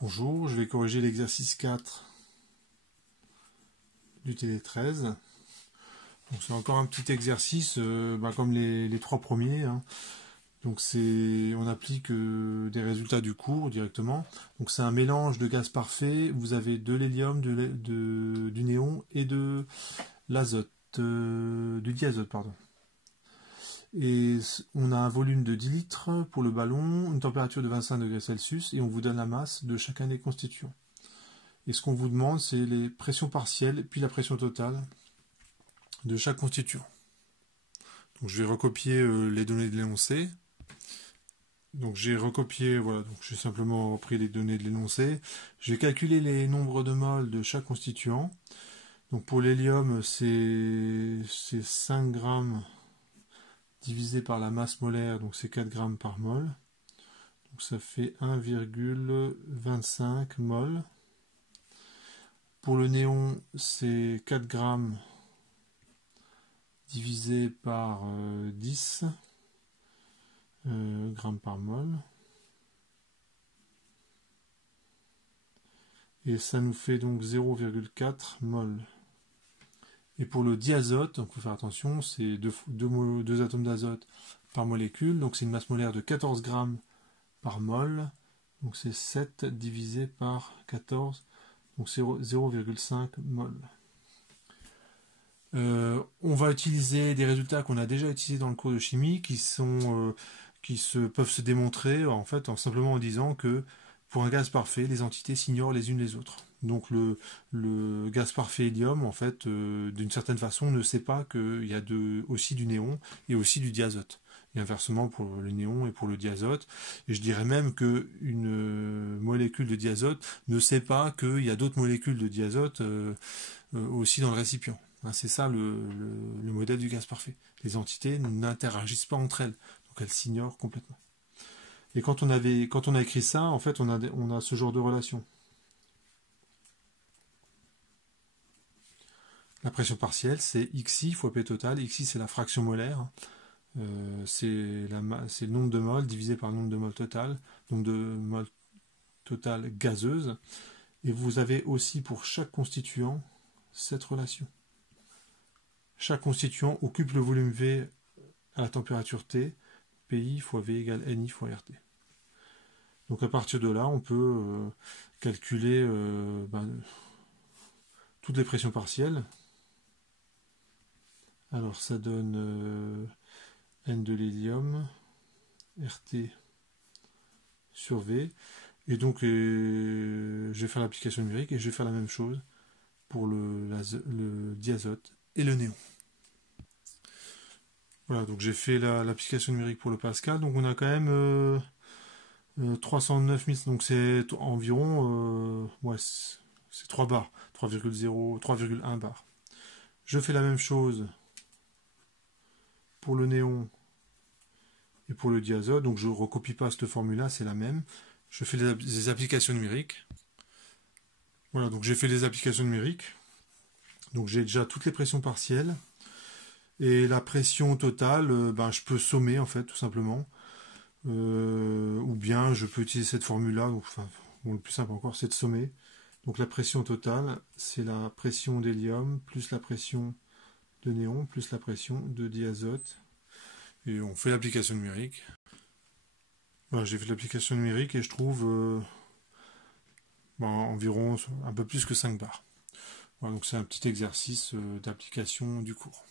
Bonjour, je vais corriger l'exercice 4 du TD13. Donc c'est encore un petit exercice comme les trois premiers, hein. Donc on applique des résultats du cours directement. Donc c'est un mélange de gaz parfait. Vous avez de l'hélium, du néon et de l'azote, du diazote, pardon. Et on a un volume de 10 litres pour le ballon, une température de 25 degrés Celsius et on vous donne la masse de chacun des constituants. Et ce qu'on vous demande, c'est les pressions partielles puis la pression totale de chaque constituant. Donc je vais recopier les données de l'énoncé. Donc j'ai recopié, voilà, donc j'ai simplement repris les données de l'énoncé. J'ai calculé les nombres de moles de chaque constituant. Donc pour l'hélium, c'est 5 grammes divisé par la masse molaire, donc c'est 4 grammes par mol. Donc ça fait 1,25 mol. Pour le néon, c'est 4 grammes divisé par 10 grammes par mol. Et ça nous fait donc 0,4 mol. Et pour le diazote, donc il faut faire attention, c'est 2 atomes d'azote par molécule, donc c'est une masse molaire de 14 grammes par mol, donc c'est 7 divisé par 14, donc c'est 0,5 mol. On va utiliser des résultats qu'on a déjà utilisés dans le cours de chimie qui peuvent se démontrer en fait simplement en disant que pour un gaz parfait, les entités s'ignorent les unes les autres. Donc le gaz parfait hélium, en fait, d'une certaine façon, ne sait pas qu'il y a aussi du néon et aussi du diazote. Et inversement pour le néon et pour le diazote. Et je dirais même qu'une molécule de diazote ne sait pas qu'il y a d'autres molécules de diazote aussi dans le récipient. C'est ça le modèle du gaz parfait. Les entités n'interagissent pas entre elles, donc elles s'ignorent complètement. Et quand on a écrit ça, en fait, on a ce genre de relation. La pression partielle, c'est Xi fois P total. Xi, c'est la fraction molaire. C'est le nombre de moles divisé par le nombre de moles total, nombre de moles total gazeuse. Et vous avez aussi pour chaque constituant cette relation. Chaque constituant occupe le volume V à la température T, PI fois V égale NI fois RT. Donc à partir de là, on peut calculer toutes les pressions partielles. Alors ça donne N de l'hélium, RT sur V. Et donc je vais faire l'application numérique et je vais faire la même chose pour le diazote et le néon. Voilà, donc j'ai fait l'application numérique pour le Pascal. Donc on a quand même 309 000, donc c'est environ c'est 3 bars, 3,0, 3,1 bars. Je fais la même chose pour le néon et pour le diazote, donc je ne recopie pas cette formule-là, c'est la même. Je fais des applications numériques. Voilà, donc j'ai fait les applications numériques. Donc j'ai déjà toutes les pressions partielles. Et la pression totale, je peux sommer en fait, tout simplement. Ou bien je peux utiliser cette formule-là. Le plus simple encore, c'est de sommer. Donc la pression totale, c'est la pression d'hélium plus la pression de néon plus la pression de diazote. Et on fait l'application numérique. Voilà, j'ai fait l'application numérique et je trouve environ un peu plus que 5 bars. Voilà, donc c'est un petit exercice d'application du cours.